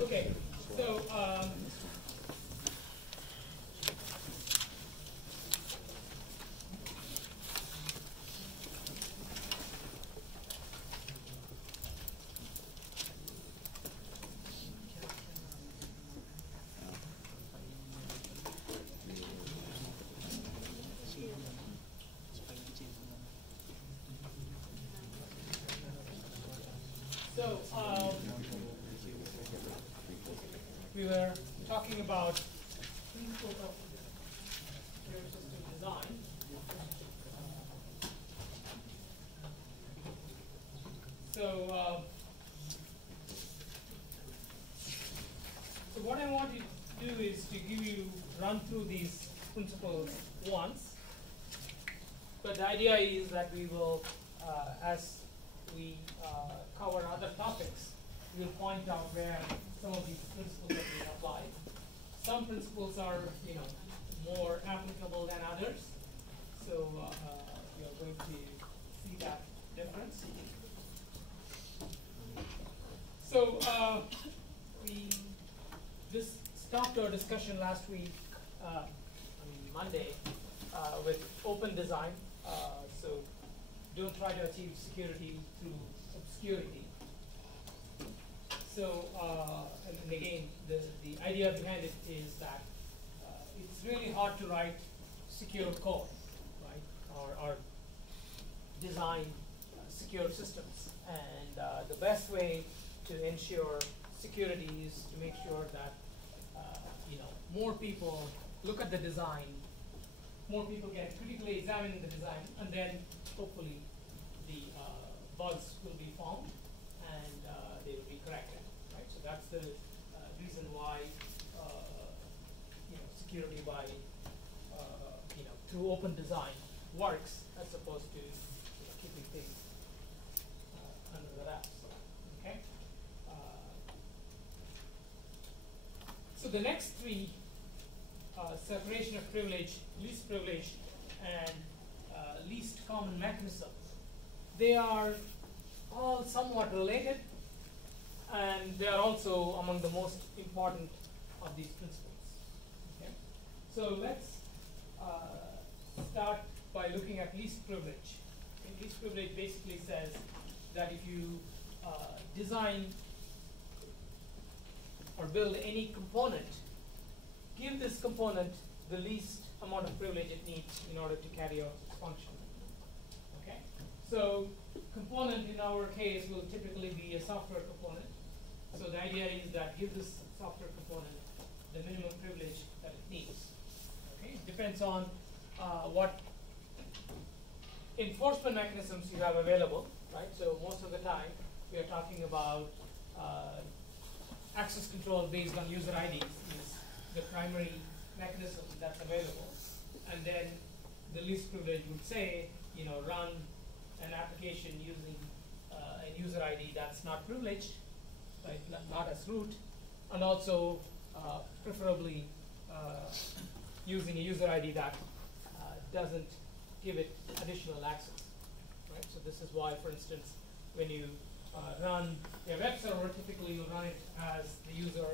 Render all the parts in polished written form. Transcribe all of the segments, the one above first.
Okay, so we were talking about principles of secure system design. So what I want to do is to run through these principles once. But the idea is that we will, as we cover other topics, we'll point out where some of these principles are being applied. Some principles are, more applicable than others. So you're going to see that difference. So we just stopped our discussion last week, on Monday, with open design. So don't try to achieve security through obscurity. So, and again, the idea behind it is that it's really hard to write secure code, right? Or design secure systems. And the best way to ensure security is to make sure that more people look at the design, more people get critically examining the design, and then hopefully the bugs will be found and they will be corrected. Right? So that's the reason why security by through open design works, as opposed to keeping things under the wraps. Okay. So the next three, separation of privilege, least privilege, and least common mechanism, they are all somewhat related, and they are also among the most important of these principles. Okay? So let's start by looking at least privilege. And least privilege basically says that if you design or build any component, give this component the least amount of privilege it needs in order to carry out its function. Okay? So component in our case will typically be a software component. So the idea is that give this software component the minimum privilege that it needs. Okay? It depends on what enforcement mechanisms you have available, right? So most of the time we are talking about access control based on user IDs is the primary mechanism that's available. And then the least privilege would say, run an application using a user ID that's not privileged, right? Not as root, and also preferably using a user ID that doesn't give it additional access, right? So this is why, for instance, when you run a web server, typically you run it as the user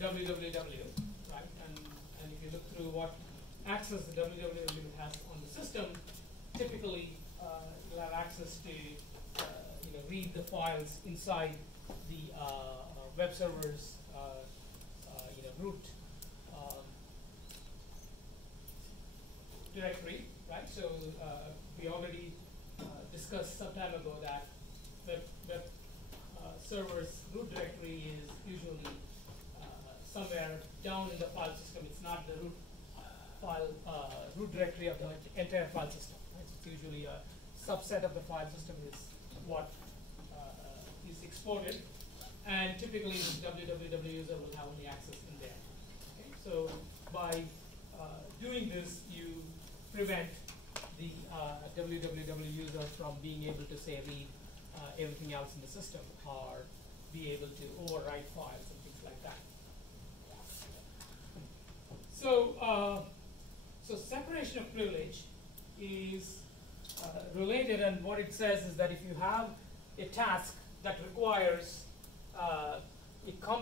www, right? And if you look through what access the www has on the system, typically you'll have access to read the files inside the web server's root directory, right? So we already discussed some time ago that web server's root directory is usually somewhere down in the file system. It's not the root directory of the entire file system. Right? So it's usually a subset of the file system is what is exported, and typically the www user will have only access in there. Okay? So by doing this, you prevent the www user from being able to say read everything else in the system, or be able to overwrite files and things like that. So, so separation of privilege is related, and what it says is that if you have a task that requires a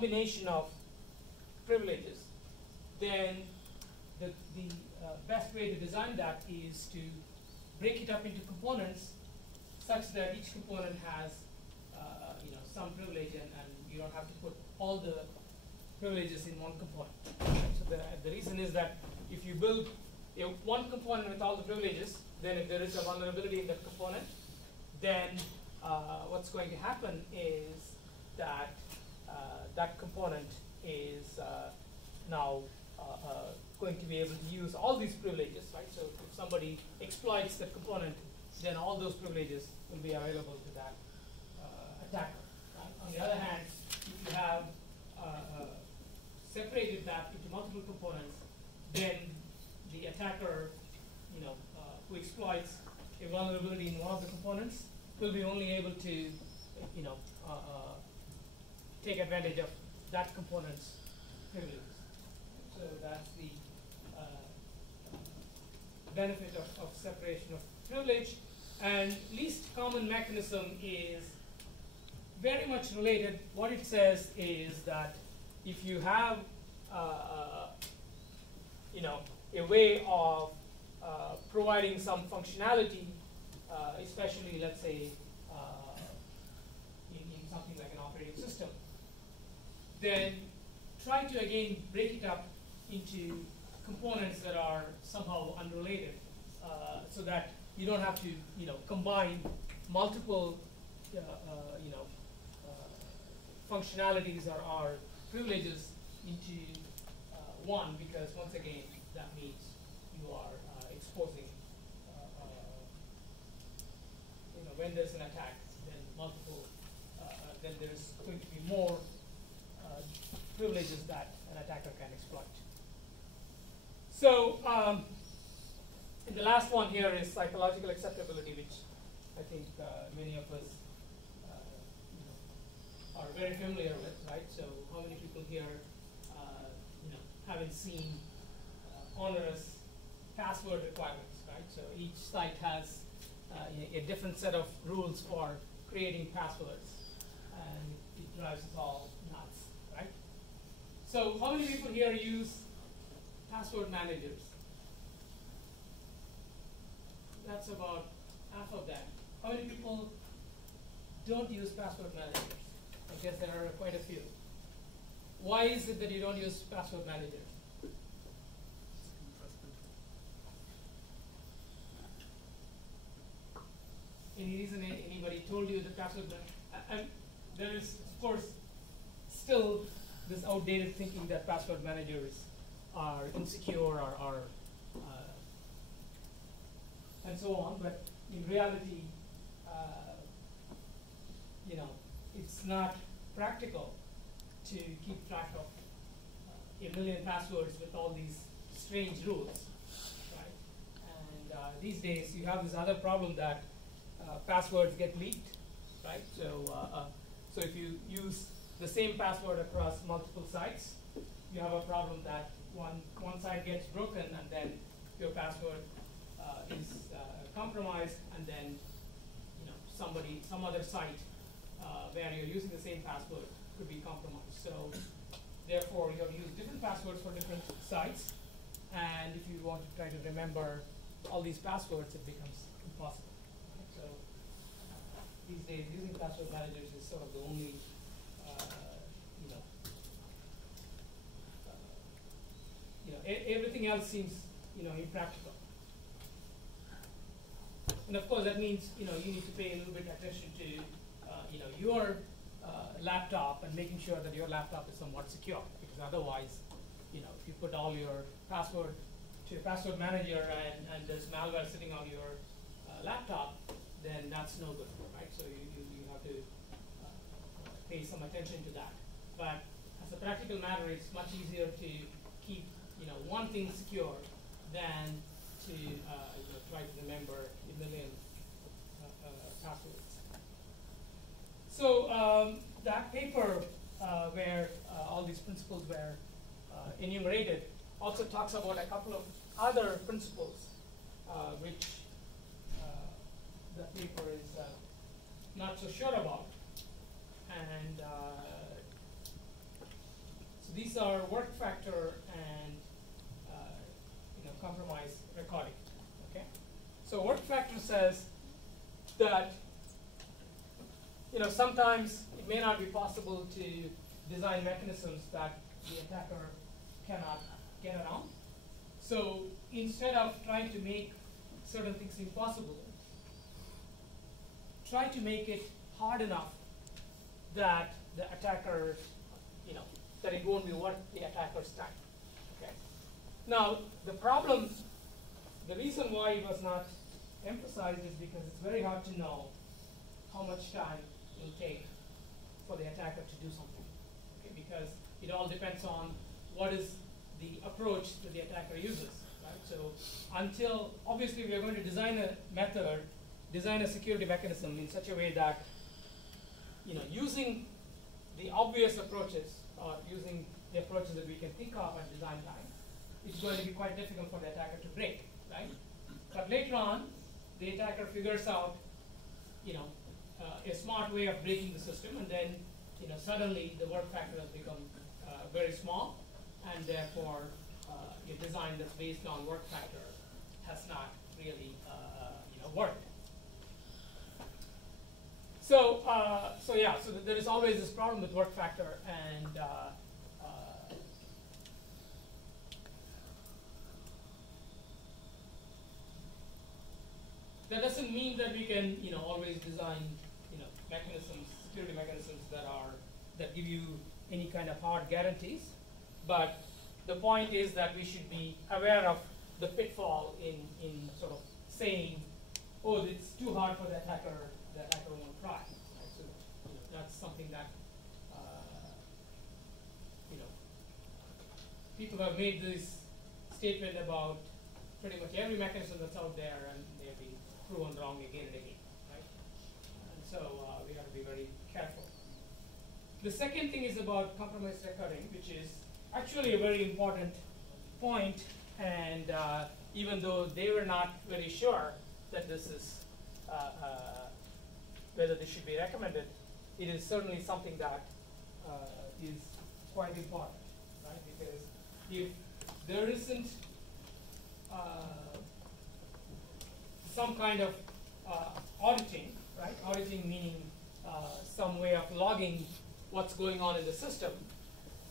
combination of privileges, then the best way to design that is to break it up into components such that each component has some privilege, and you don't have to put all the privileges in one component. So the reason is that if you build one component with all the privileges, then if there is a vulnerability in that component, then what's going to happen is that that component is now going to be able to use all these privileges, right? So if somebody exploits that component, then all those privileges will be available to that attacker. Right? On the other hand, if you have separated that into multiple components, then the attacker, who exploits a vulnerability in one of the components, will be only able to, take advantage of that component's privileges. So that's the benefit of separation of privilege. And least common mechanism is very much related. What it says is that if you have a way of providing some functionality, especially let's say in something like an operating system, then try to again break it up into components that are somehow unrelated, so that you don't have to combine multiple functionalities or privileges into one, because once again that means you are exposing when there's an attack, then multiple then there's going to be more privileges that an attacker can exploit. So and the last one here is psychological acceptability, which I think many of us are very familiar with, right? So how many people here haven't seen onerous password requirements, right? So each site has a different set of rules for creating passwords, and it drives us all nuts, right? So how many people here use password managers? That's about half of them. How many people don't use password managers? I guess there are quite a few. Why is it that you don't use password managers? Any reason anybody told you the password manager? There is, of course, still this outdated thinking that password managers are insecure or and so on, but in reality, it's not practical to keep track of a million passwords with all these strange rules, right? And these days, you have this other problem that passwords get leaked, right? So if you use the same password across multiple sites, you have a problem that one site gets broken, and then your password is compromised, and then some other site where you're using the same password could be compromised. So therefore, you have to use different passwords for different sites, and if you want to try to remember all these passwords, it becomes impossible. So these days, using password managers is sort of the only everything else seems impractical. And of course, that means you need to pay a little bit attention to your laptop and making sure that your laptop is somewhat secure, because otherwise, if you put all your password to your password manager and there's malware sitting on your laptop, then that's no good, right? So you have to pay some attention to that. But as a practical matter, it's much easier to keep one thing secure than to try to remember a million passwords. So that paper where all these principles were enumerated also talks about a couple of other principles which the paper is not so sure about. And So these are work factor and compromise recording. Okay. So work factor says that sometimes it may not be possible to design mechanisms that the attacker cannot get around. So instead of trying to make certain things impossible, try to make it hard enough that the attacker, that it won't be worth the attacker's time. Okay. Now the problem, the reason why it was not emphasized is because it's very hard to know how much time it will take for the attacker to do something. Okay, because it all depends on what is the approach that the attacker uses. Right? So until, obviously we are going to design a method, design a security mechanism in such a way that using the obvious approaches or using the approaches that we can think of at design time, it's going to be quite difficult for the attacker to break, right? But later on, the attacker figures out, a smart way of breaking the system, and then, suddenly the work factor has become very small, and therefore, a design that's based on work factor has not really, worked. So, so there is always this problem with work factor, and that doesn't mean that we can, always design, mechanisms, security mechanisms that give you any kind of hard guarantees. But the point is that we should be aware of the pitfall in sort of saying, oh, it's too hard for the attacker won't try. Right? So that's something that people have made this statement about pretty much every mechanism that's out there, and they've been proven wrong again and again. Right? And so we have to be very careful. The second thing is about compromised recording, which is actually a very important point, and even though they were not very sure that this is whether this should be recommended, it is certainly something that is quite important, right? Because if there isn't some kind of auditing, right? Auditing meaning some way of logging what's going on in the system.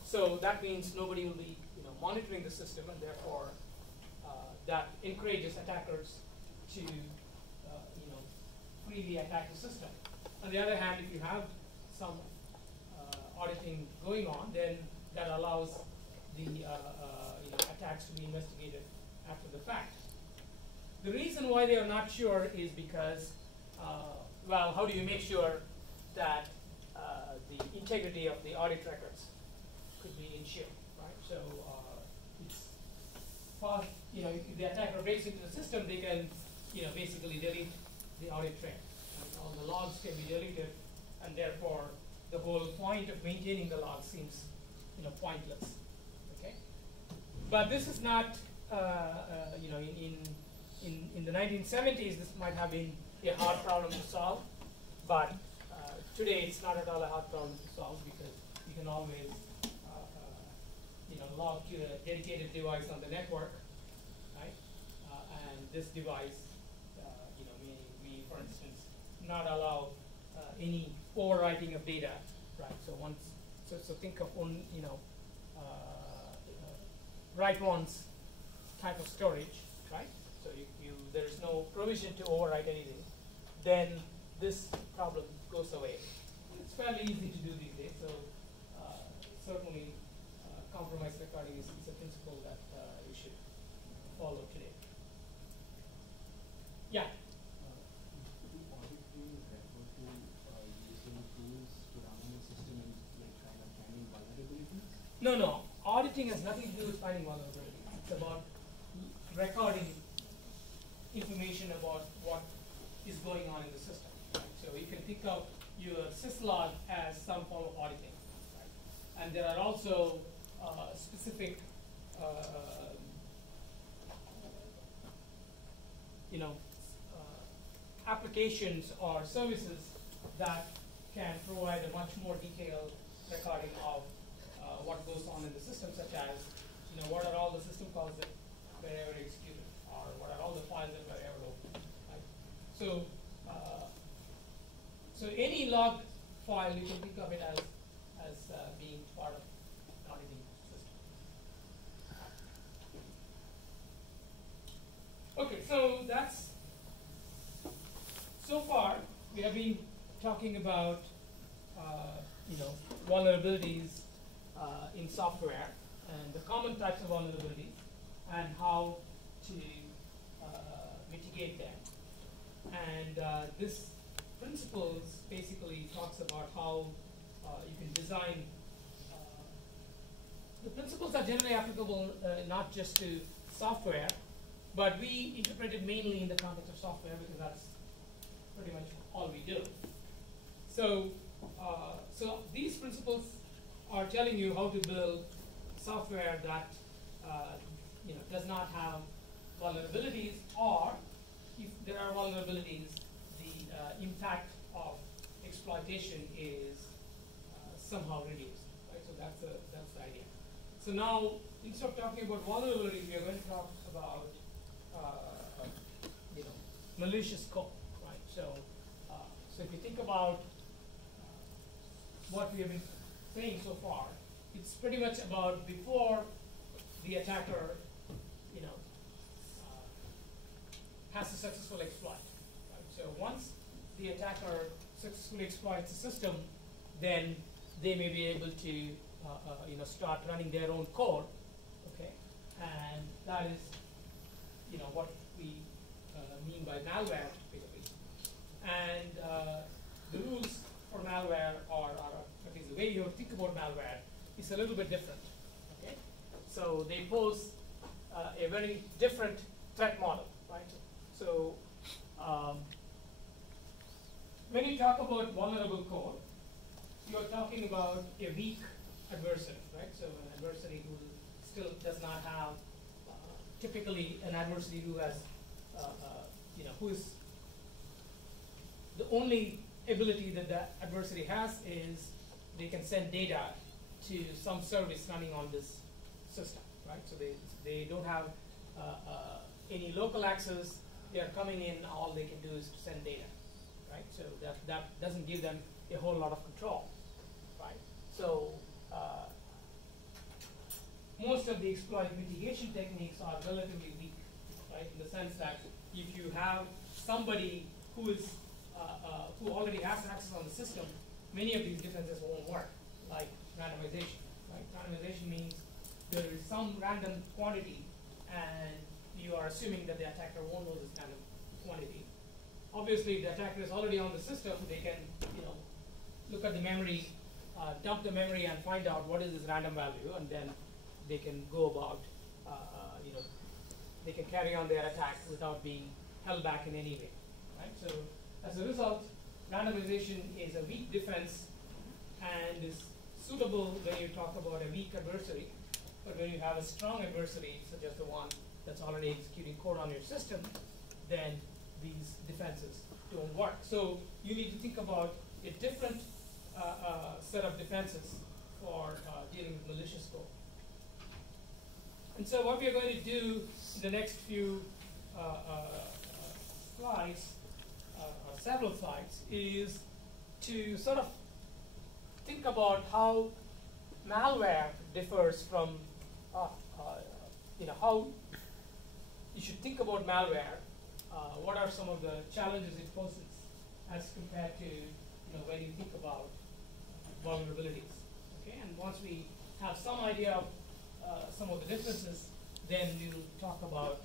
So that means nobody will be monitoring the system, and therefore that encourages attackers to freely attack the system. On the other hand, if you have some auditing going on, then that allows the attacks to be investigated after the fact. The reason why they are not sure is because, well, how do you make sure that the integrity of the audit records could be ensured, right? So it's fast, if the attacker breaks into the system, they can, basically delete the audit trail. And all the logs can be deleted, and therefore the whole point of maintaining the logs seems, pointless. Okay, but this is not, in the 1970s, this might have been a hard problem to solve, but today it's not at all a hard problem to solve, because you can always, log to a dedicated device on the network, right? And this device, may, for instance, not allow any overwriting of data, right? So so think of write once type of storage, right? So there is no provision to overwrite anything. Then this problem goes away. It's fairly easy to do these days. So certainly, compromised recording is a principle that you should follow today. Yeah. No. Auditing has nothing to do with finding vulnerabilities. It's about recording information about what is going on in the system. Right? So you can think of your syslog as some form of auditing. Right? And there are also specific, applications or services that can provide a much more detailed recording of what goes on in the what are all the system calls that were ever executed, or what are all the files that were ever opened, right? So, so any log file, you can think of it as being part of an auditing system. Okay, so that's, so far we have been talking about vulnerabilities in software and the common types of vulnerabilities and how to mitigate them. And this principles basically talks about how you can design. The principles are generally applicable not just to software, but we interpret it mainly in the context of software because that's pretty much all we do. So, so these principles are telling you how to build software that does not have vulnerabilities, or if there are vulnerabilities, the impact of exploitation is somehow reduced. Right? So that's the idea. So now, instead of talking about vulnerabilities, we are going to talk about malicious code. Right? So, so if you think about what we have been saying so far, it's pretty much about before the attacker, has a successful exploit. Right? So once the attacker successfully exploits the system, then they may be able to, start running their own code. Okay, and that is, what we mean by malware, basically. And the rules for malware, or at least the way you think about malware, is a little bit different. Okay, so they pose a very different threat model, right? So when you talk about vulnerable code, you're talking about a weak adversary, right? So an adversary who still does not have, typically an adversary who has, who is the only ability that the adversary has is they can send data to some service running on this system, right? So they don't have any local access. They are coming in, all they can do is to send data, right? So that doesn't give them a whole lot of control, right? So most of the exploit mitigation techniques are relatively weak, right? In the sense that if you have somebody who is who already has access on the system, many of these defenses won't work, like randomization, right? Randomization means there is some random quantity, and you are assuming that the attacker won't know this kind of quantity. Obviously, if the attacker is already on the system, they can, look at the memory, dump the memory, and find out what is this random value, and then they can go about, they can carry on their attack without being held back in any way, right? So, as a result, randomization is a weak defense and is suitable when you talk about a weak adversary. But when you have a strong adversary, such as the one that's already executing code on your system, then these defenses don't work. So you need to think about a different set of defenses for dealing with malicious code. And so what we are going to do in the next few slides, or several slides, is to sort of think about how malware differs from, how you should think about malware. What are some of the challenges it poses as compared to, when you think about vulnerabilities? Okay, and once we have some idea of some of the differences, then we'll talk about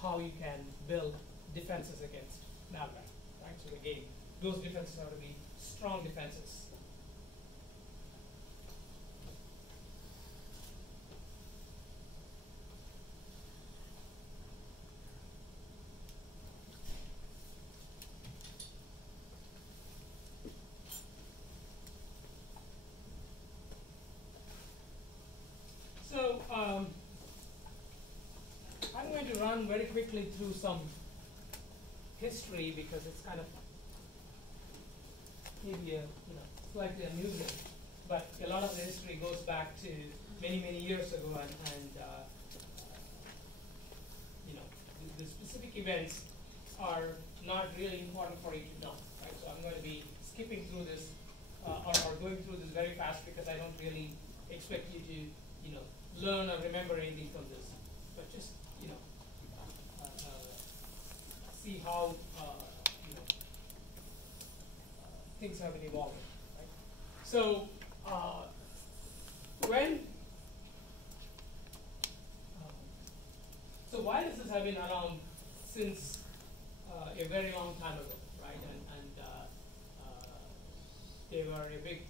how you can build defenses against malware. Right. So again, those defenses are to be strong defenses. So I'm going to run very quickly through some history because it's kind of maybe slightly amusing, but a lot of the history goes back to many years ago, and you know, the specific events are not really important for you to know, right? So I'm going to be skipping through this or going through this very fast because I don't really expect you to, you know, learn or remember anything from this, but just, you know, see how you know, things have been evolving, right? So when so viruses have been around since a very long time ago, right? And they were a big,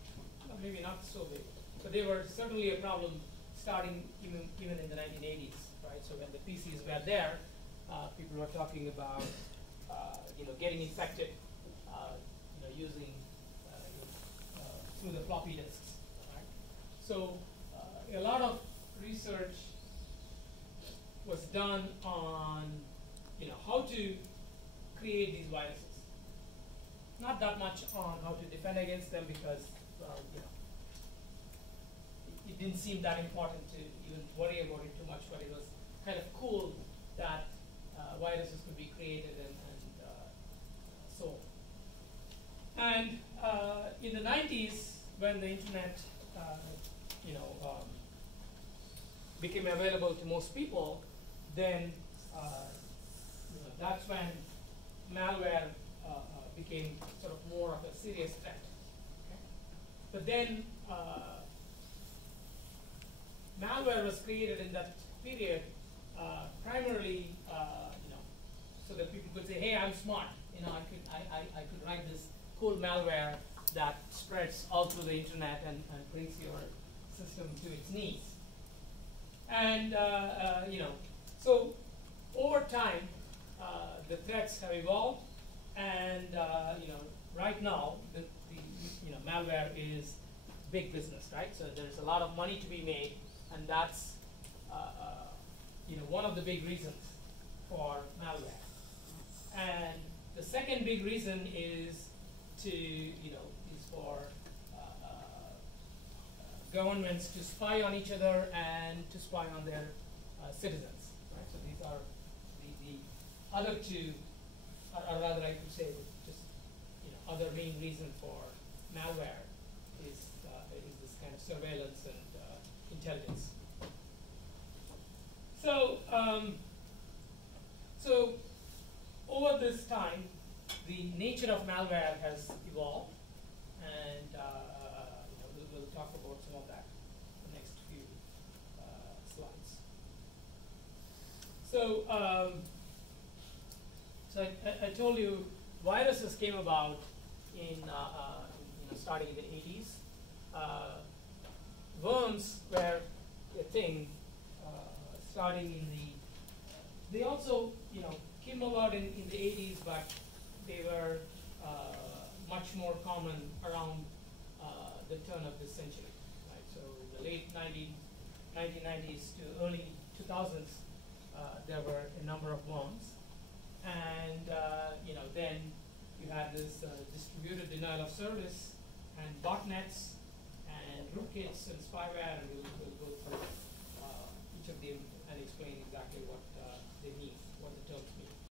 well, maybe not so big, but they were certainly a problem starting even in the 1980s, right? So when the PCs were there, people were talking about you know, getting infected, you know, using through the floppy disks, right? So a lot of research was done on, you know, how to create these viruses. Not that much on how to defend against them because, well, you know, it didn't seem that important to even worry about it too much, but it was kind of cool that viruses could be created and so on. And in the 90s, when the internet, you know, became available to most people, then you know, that's when malware became sort of more of a serious threat. Okay? But then malware was created in that period primarily, you know, so that people could say, "Hey, I'm smart. You know, I could write this cool malware that spreads all through the internet and brings your system to its knees." And you know, so over time, the threats have evolved, and you know, right now, the you know, malware is big business, right? So there's a lot of money to be made, and that's you know, one of the big reasons for malware. And the second big reason is to, you know, is for governments to spy on each other and to spy on their citizens, right? So these are the other two, or rather I could say just, you know, other main reason for malware is this kind of surveillance and intelligence. So so over this time, the nature of malware has evolved, and you know, we'll talk about some of that in the next few slides. So so I told you viruses came about in you know, starting in the 80s. Worms were a thing starting in the. They also, you know, came about in the 80s, but they were much more common around the turn of this century, right? So in the late 1990s to early 2000s, there were a number of worms, and you know, then you had this distributed denial of service and botnets and rootkits and spyware, and we'll go through each of them and explain exactly what they mean, what the terms mean.